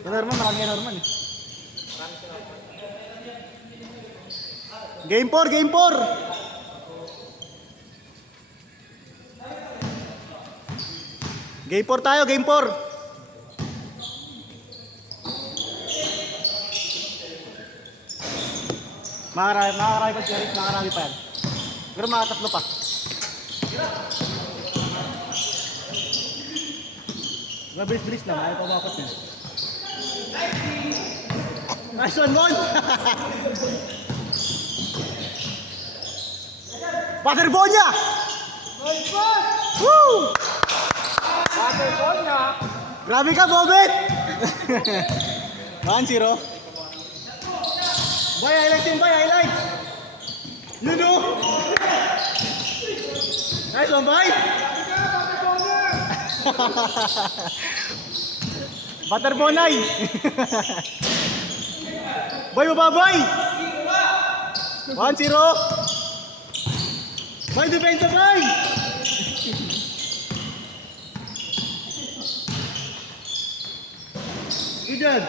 Norman, marami Norman eh. Game 4, game 4. Game 4 tayo, game 4. Makakarami pa si Eric, makakarami pa yan. Pero mga tatlo pa. Mabilis-bilis lang, ayaw pa bakot yun. Nice one, Mon! Waterbonya! Woo! Waterbonya! Grabe ka, Bobet! 1-0. Boy, highlights yun, boy, highlights! You know? Nice one, boy! Waterbonay! Boy, baba, boy! 1-0. Boy, defensa, boy! Good job!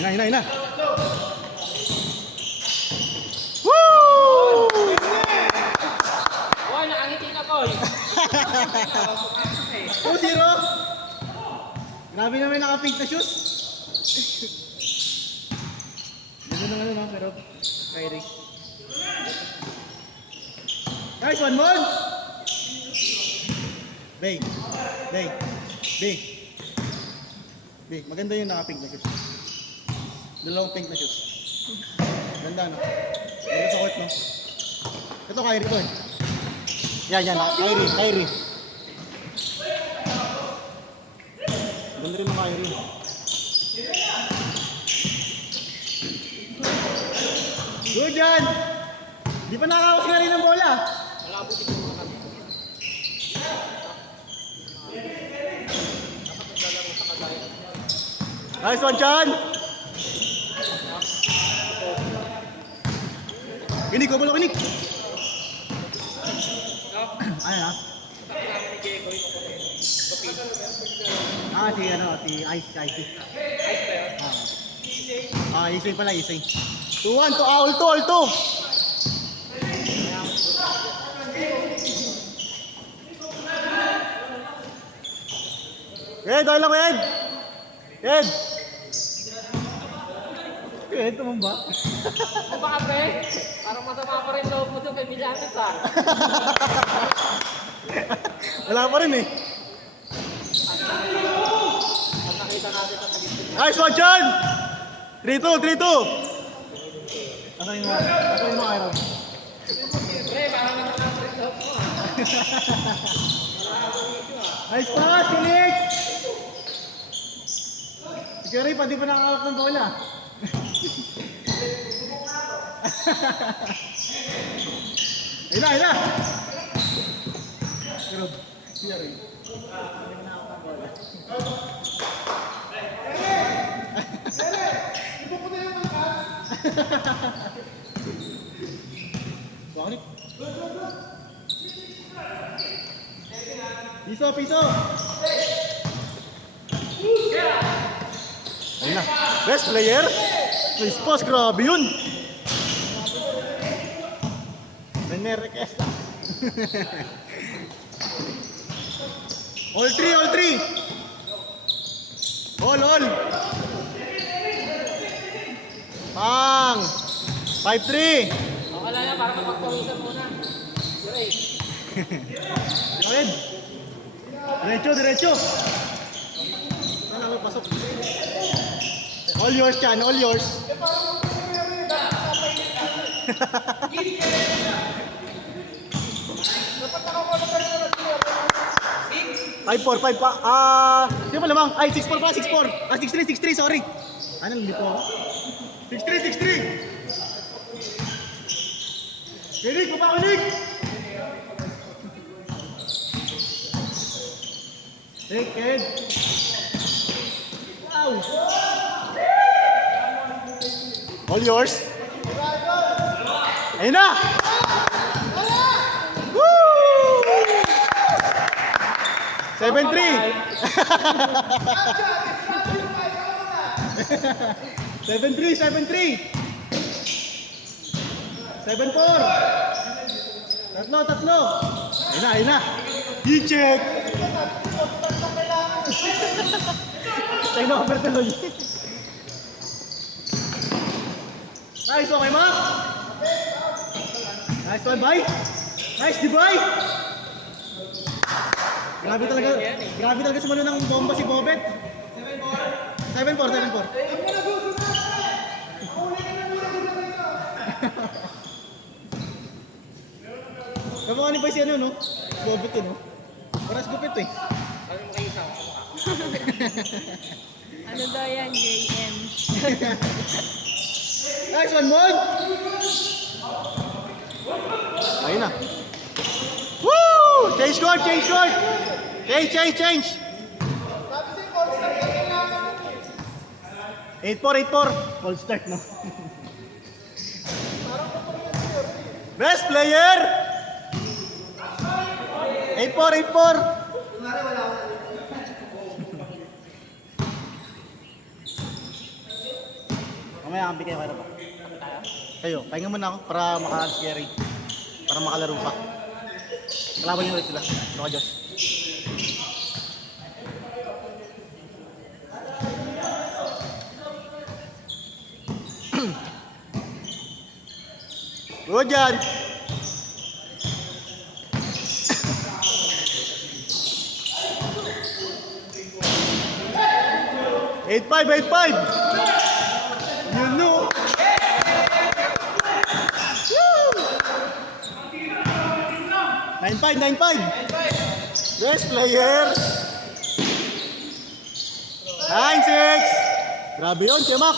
Hina. Woo! Wah, nakangiti na ko. 2-0. Grabe naman naka-pink na shoes. Ganda naman no, pero Kyrie. Nice one, Mon! Bay. Maganda yung naka-pink na shoes. Dalawang pink na shoes. Ganda, no? Ganda sa court, no? Ito, Kyrie to, eh. Yan, Kyrie. Ganda rin mga Kyrie. Good, Jan! Di pa nakakawas nga rin ng bola. Malabo ito mga kami. Nice one, Chan! Kinig, bola kinig! Ayan ha? Si Ice. Ice ba yun? Isay pala, Isay. 2-1, all two. Ed, dahil lang, Ed! Ed, tumamba. Ano ba, Ape? Parang masama pa rin loob mo doon kay Milanet, ha? Wala pa rin eh. At nakita natin sa pagkita. Nice one, Chan! 3-2. Asan mo, Iron? Pre, parang masama pa rin loob mo, ha? Nice pass, Kilik! Si Curry, pati pa nakakawak ng bola. Ayun na! Pero, si Curry, pati pa nakakawak ng bola. Bakit? Piso! Ayun na. Best player? Nice pass, grabe yun! May request. All three! All! Pang! 5-3! Okay lang yan, para mapagpawisan muna. Pre. Gawin! Diretso! Ano, pasok. All yours, Chan, all yours. 5-4 pa. Sino pa lamang? Ay, 6-4 pa, 6-4. 6-3, sorry. Ano, hindi po ako? 6-3. Kinig, papakinig! Take it. Wow! All yours. Ayun na! Woo! 7-3. 7-3, 7-3. 7-4. Tatlo. Ayun na. I-check. Tayo na overtuloy. Nice, okay ma? Nice one, bye. Nice, di bye. Grabe talaga sumalo ng bomba si Bobet. 7-4. Kamukha ni Boy si ano, no? Bobet yun, no? Parang gupit eh. Sabi mo kayo isa ako mukha. Ano daw yan, JM? Nice one, Mon! Ayun na. Woo! Change court! Change! 8-4. Cold start, no? Best player! 8-4. Mamaya kampi kayo pa. Kayo, pahinga muna ako para maka-scary. Para makalaro pa. Kalaban nyo ulit sila. Ano ka, Diyos? Good yan! Eight five. You know. Woo! 9-5. Best player. 9-6. Grabe yun, Tiamak.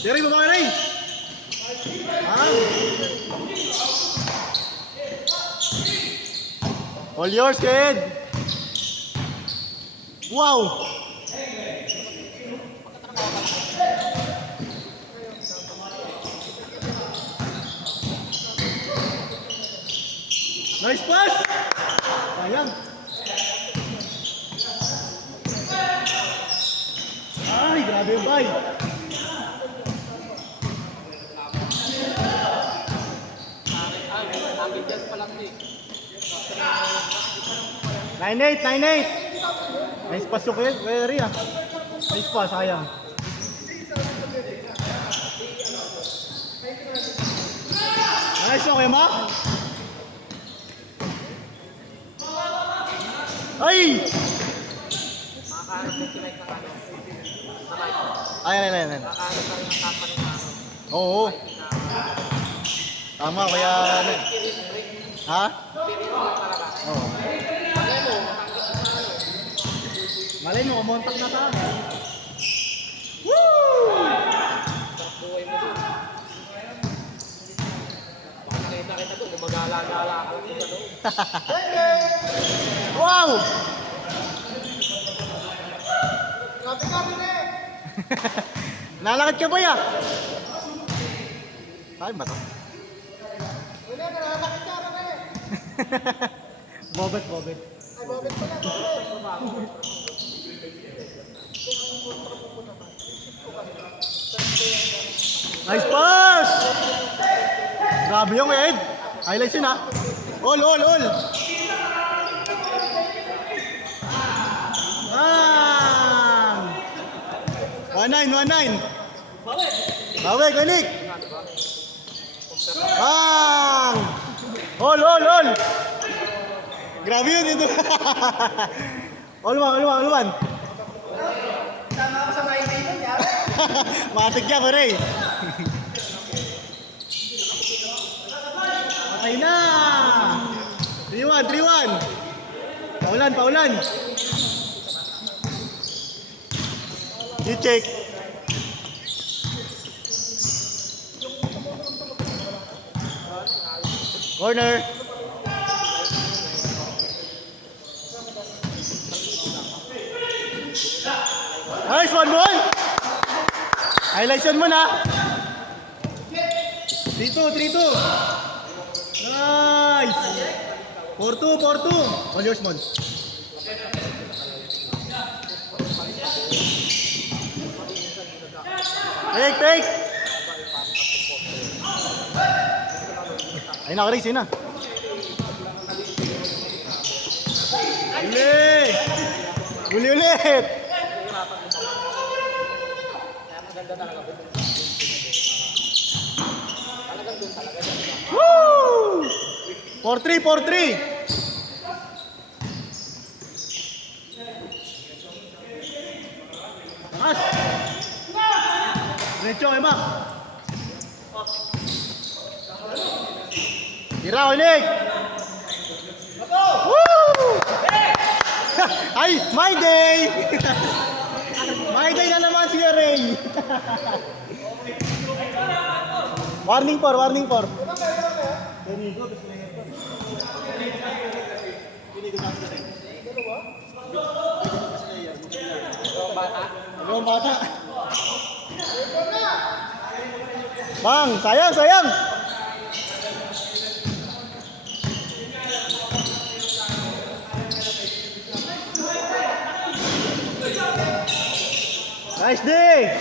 Jerry, baba ka rin. All yours, kid. Wow. Nice pass! Sayang. Ay, grabe yung bay. Sabi dyan pa lang eh. 9-8. Nice pass yung kaya Ria. Nice pass, sayang. Nice yung kaya Mac. Ay! Makakaharap din sila ng ano. Ay. Makakaharap pa rin ang company na ano. Oo. Tama, kaya ano. Ha? Oo. Malay mo, kumontak na sa akin. Woo! Sarap buhay mo doon. Baka nakita kita doon, gumagala-gala ka lang doon sa loob. Wow! Nalakad ka ba ya? Saan ba to? Bobet. Ay, Bobet pala. Nice pass! Grabe yung Ed. Highlights yun ha. All. 1-9. Bawi, klinik. Bang! All. Grabe yun ito. All one. Tama ako sa my day nun, yari. Matik ka, pare. Okay na. 3-1. Paulan. I-check. Corner. Nice one, boy. Highlights yun mo na. 3-2. Nice. 4-2. All yours, Mon. Take! Ayun na, Chris, ayun na. Uli! Uli ulit! Woo! 4-3, 4-3! Angas! Diretso, Emma! Tira, ulit! Woo! Ay, my day! My day na naman si Ray! Warning for, warning for. Dalawang bata. Bang, sayang, sayang. Nice day.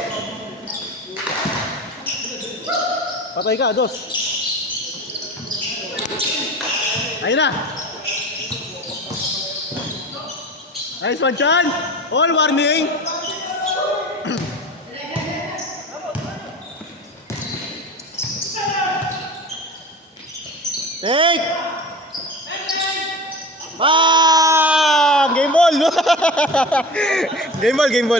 Patay ka, dos. Ayun na. Nice one, Chan. All warning. Take. Bang! Game ball. Game ball, game ball.